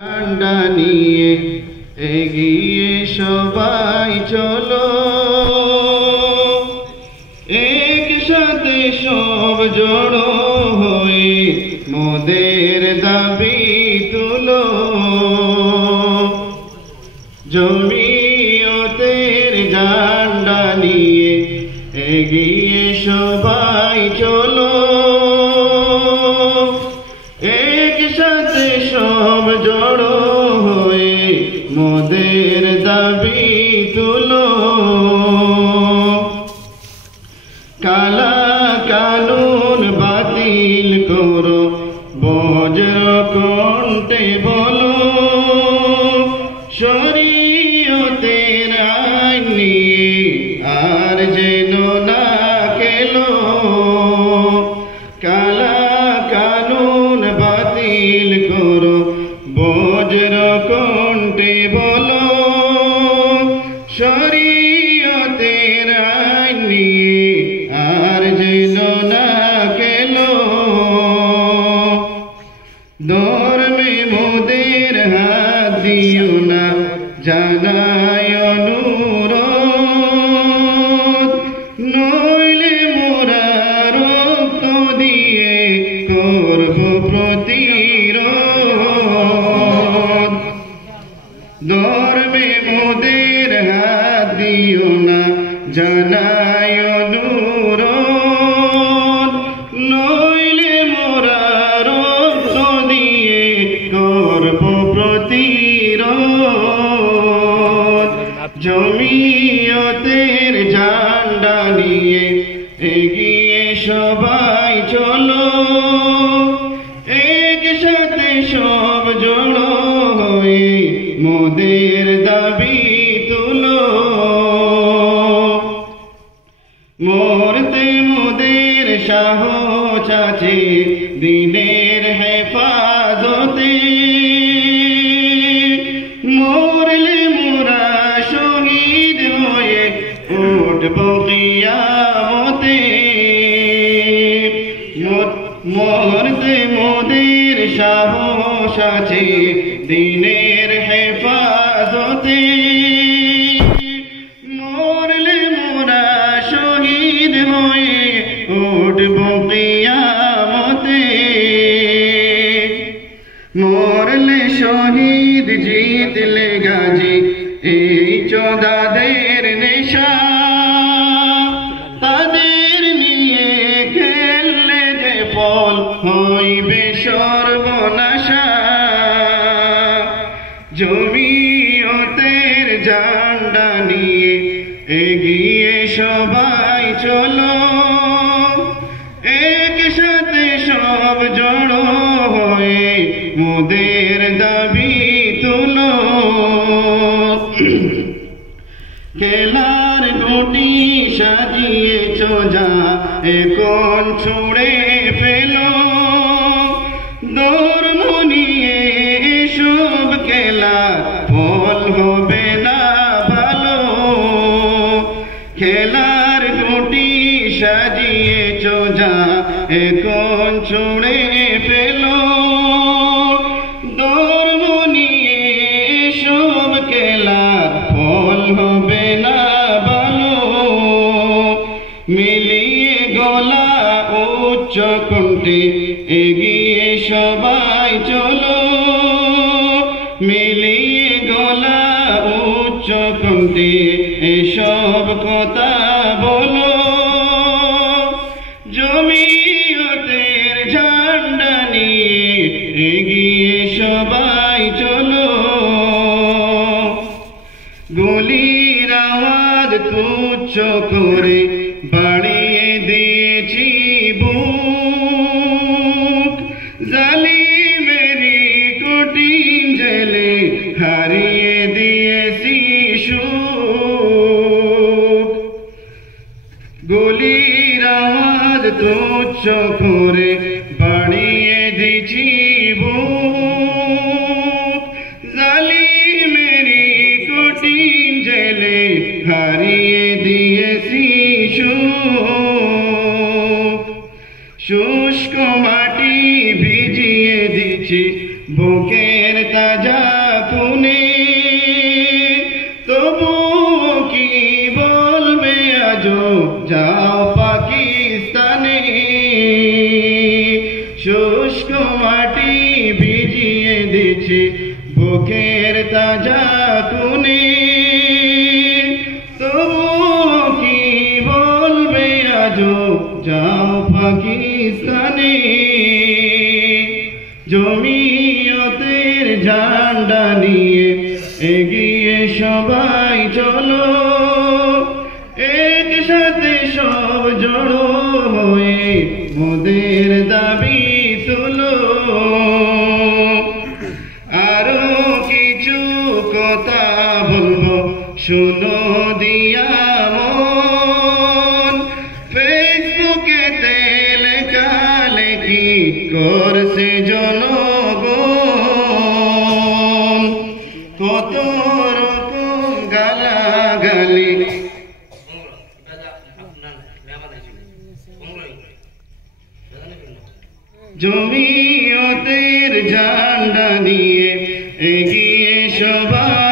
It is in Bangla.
ঝান্ডা নিয়ে এগিয়ে সবাই চলো, একসাথে সব জড়ো হয়ে মোদের দাবি তুলো। জমিয়তের ঝান্ডা নিয়ে এগিয়ে সবাই চলো, একসাথে সব জড়ো হয়ে মোদের দাবি তুলো। কালা কানুন বাতিল করো, বজ্র কণ্ঠে বলো, শরীয়তের আইন নিয়ে আর যেন না খেলো। কালা কানুন বাতিল করো, বজ্র কণ্ঠে বলো, শরীয়তের আইন নিয়ে আর যেন না খেলো। ধর্মে মোদের হাত দিও না, জানাই অনুরোধ, নইলে মোরা রক্ত দিয়ে করব প্রতিরোধ। ধর্মে মোদের হাত দিও না, জানাই অনুরোধ, নইলে মোরা রক্ত দিয়ে করব প্রতিরোধ। জমিয়তের ঝান্ডা নিয়ে এগিয়ে সবাই চলো, একসাথে সব জড়ো হয়ে মোদের দাবি তুলো। মরতে মোদের সাহস আছে দিনের হেফাজতে, মরলে মোরা শহীদ হয়ে উঠব কিয়ামতে। মরতে মোদের সাহস আছে দিনের হেফাজতে, মরলে মোরা শহীদ হয়ে উঠব কিয়ামতে। মরলে শহীদ, জিতলে গাজী, এই চোদাদের নেশা, তাদের নিয়ে খেললে যে ফল হইবে সর্বনাশা। জমিয়তের ঝান্ডা নিয়ে এগিয়ে সবাই চলো, একসাথে সব জড়ো হয়ে মোদের দাবি তুলো। খেলার গুটি সাজিয়েছ যা এখন ছুঁড়ে ফেলো, ধর্ম নিয়ে এসব খেলা ফল হবে না ভালো। খেলার গুটি সাজিয়েছ যা এখন ছুঁড়ে ফেলো, ধর্ম নিয়ে এসব খেলা ফল হবে না ভালো। মিলিয়ে গলা উচ্চ কণ্ঠে এগিয়ে সবাই চলো, মিলিয়ে গলা উচ্চ কণ্ঠে এসব কথা বলো। জমিয়তের ঝান্ডা নিয়ে এগিয়ে সবাই চলো। গুলির আওয়াজ তুচ্ছ করে বাড়িয়ে দিয়েছি বুক, জালিমেরি কঠিন জেলে হারিয়ে দিয়েছি সুখ। দিয়েছে বুকের তাজা খুনে, তবু কি বলবে আজও যাও পাকিস্তানে। জমিয়তের ঝান্ডা নিয়ে এগিয়ে সবাই চলো, একসাথে সব জড়ো হয়ে মোদের দাবি তুলো। আরো কিছু কথা বলবো শুনো দিয়া মন, ফেসবুকে লেখালেখি করছে জনগণ, কত রকম গালাগালি। জমিয়তের ঝান্ডা নিয়ে এগিয়ে সবাই